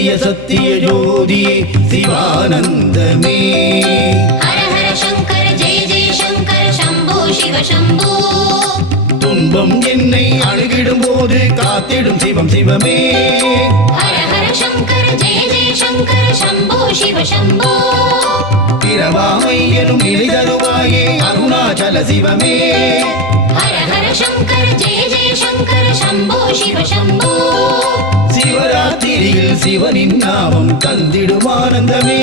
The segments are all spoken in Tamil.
சத்திய சத்திய ஜோதி சிவானந்தமே. ஹர ஹர சங்கர ஜெய ஜெய சங்கர சம்போ சிவ சம்போ. துன்பம் என்னை அணுகிடும் போது காத்திடும் சிவம் சிவமே. ஹர ஹர சங்கர ஜெய ஜெய சங்கர சம்போ சிவ சம்போ. பிறவாமை எனும் நிலை தருவாயே அருணாச்சல சிவமே. ஹர ஹர சங்கர ஜெய ஜெய சங்கர சம்போ சிவ சம்போ. சிவராத்திரியில் சிவனின் நாமம் தந்திடும் ஆனந்தமே.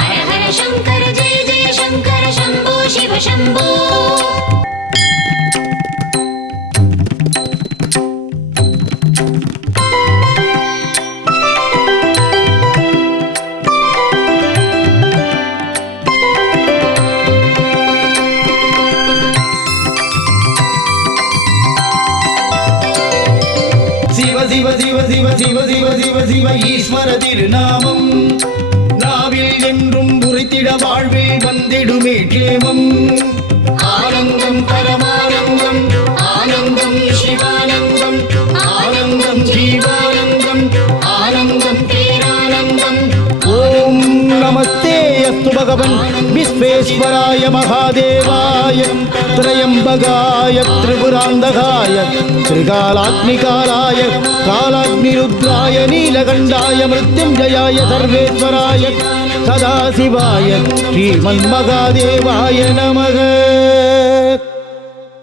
ஹர ஹர சங்கர ஜெய ஜெய சங்கர சம்போ சிவ சம்போ. சிவ சிவ சிவ சிவ சிவ சிவ சிவ சிவ ஈஸ்வர திருநாமம் நாவில் என்றும் உரைத்திட வாழ்வில் வந்திடுமே கேமம். ஆனந்தம் பரமானந்தம் ஆனந்தம் சிவானந்தம் ஆனந்தம் ஜீவானந்தம் ஆனந்தம் பேரானந்தம். ஓம் நமஸ்தே அஸ்து பகவன் விஸ்வேஸ்வராய மகாதேவாய த்ரயம்பகாய திரிபுராந்தகாய திரிகாலாத்மிகாலாய காலாக்னிருத்ராய நீலகண்டாய மிருத்யுஞ்சயாய சர்வேஸ்வராய சதாசிவாய ஸ்ரீமன்மகாதேவாய நமக.